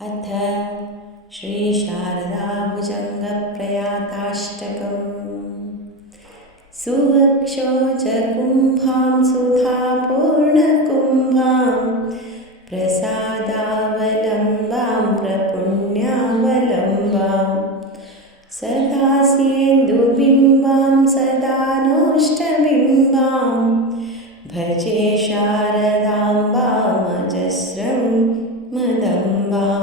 अथ श्रीशारदाभुजङ्गप्रयाताष्टकम्। सुवक्षोजकुम्भां सुधापूर्णकुम्भां प्रसादावलम्बां प्रपुण्यावलम्बां सदा सेन्दुबिम्बां सदा नोष्टबिम्बां भजे शारदाम्बामजस्रं मदम्बां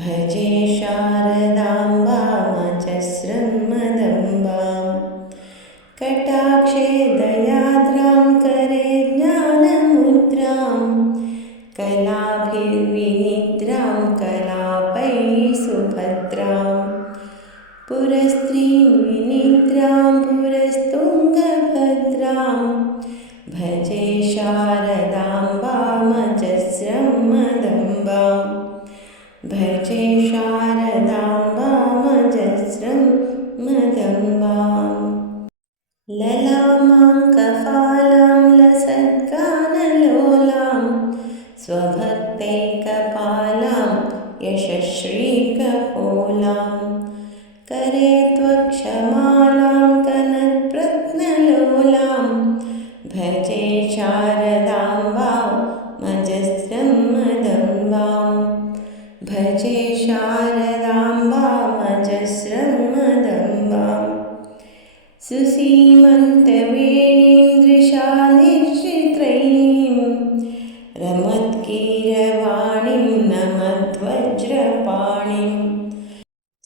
भजे शारदाम्बामजस्रं मदम्बां कटाक्षे दयाद्रां करे ज्ञानमुद्रां कलाभिर्विनिद्रां कलापैः सुभद्रां पुरस्त्रीं विनिद्रां पुरस्तुङ्गभद्रां भजे शारदाम्बामजस्रं मदम्बां भजे शारदाम्बामजस्रं मदम्बां ललामां कपालां लसत्कानलोलां स्वभक्तैकपालां यशश्रीकपोलां करे त्वक्षमालां कनकरत्नलोलां भजे शारदाम्बामजस्रं मदम्बां भजे शारदाम्बामजस्रं मदम्बां सुसीमन्तवेणीं दृशानिश्चित्रैणीं रमत्कीरवाणीं नमद्वज्रपाणिं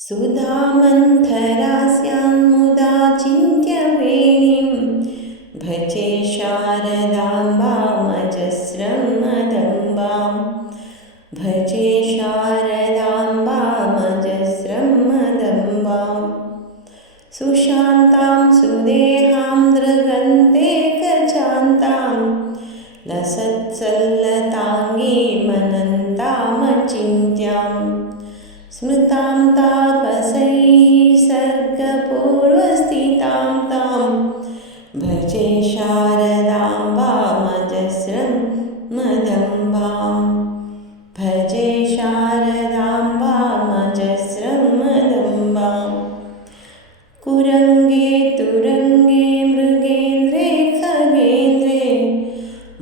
सुधामन्थरास्यां मुदा चिन्त्यवेणीं भजे शारदाम्बामजस्रं मदम्बां भजे शारदाम्बामजस्रं मदम्बां सुशान्तां सुदेहां दृगन्तेकचान्तां लसत्सल्लताङ्गीमनन्तामचिन्त्यां स्मृतां तापसैः सर्गपूर्वस्थितां तां भजे शारदाम्बामजस्रं मदम्बां भजे शारदाम्बामजस्रं मदम्बां कुरङ्गे तुरङ्गे मृगेन्द्रे खगेन्द्रे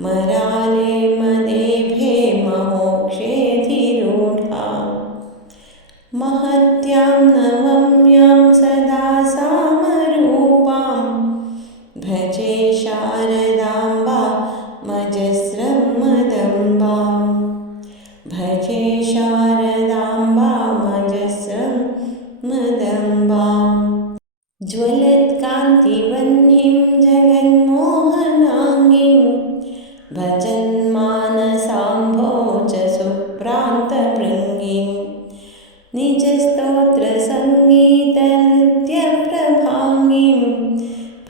मराले मदेभे महोक्षेऽधिरूढा महत्यां नवम्यां सदा सामरूपां भजे शारदाम्बामजस्रं मदम्बां भजे शारदाम्बामजस्रं मदम्बां ज्वलत्कान्तिवह्निं जगन्मोहनाङ्गीं भजन्मानसाम्भोजसुप्रान्तभृङ्गीं निजस्तोत्रसङ्गीतनृत्यप्रभाङ्गीं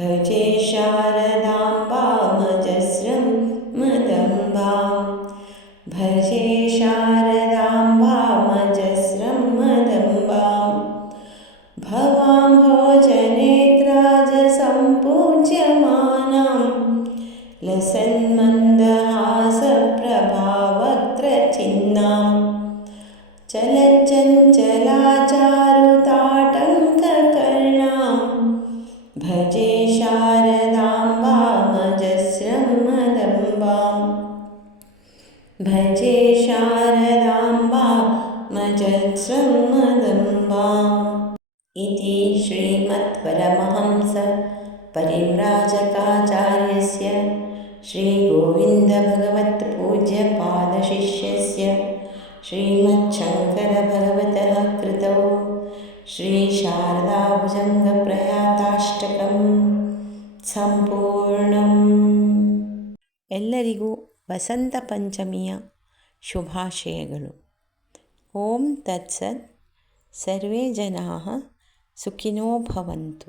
भजे शारदाम्बामजस्रं मदम्बां भजे शारदाम्बामजस्रं मदम्बां भवाम्भोजनेत्राजसम्पूज्यमानां लसन्मन्दहासप्रभावक्त्रचिह्नां चलच्चञ्चलाचारुताटङ्ककर्णां भजे शारदाम्बामजस्रं मदम्बां भजे शारदाम्बामजस्रं मदम्बाम् इति श्रीमत्परमहंस परिव्राजकाचार्यस्य श्रीगोविन्दभगवत्पूज्यपादशिष्यस्य श्रीमच्छङ्करभगवतः कृतौ ಶ್ರೀಶಾರದಾಭುಜಂಗಪ್ರಯಾತಾಷ್ಟಕಂ ಸಂಪೂರ್ಣಂ. ಎಲ್ಲರಿಗೂ ವಸಂತ ಪಂಚಮಿಯ ಶುಭಾಶಯಗಳು. ಓಂ ತತ್ಸತ್. ಸರ್ವೇ ಜನಾಃ ಸುಖಿನೋ ಭವಂತು.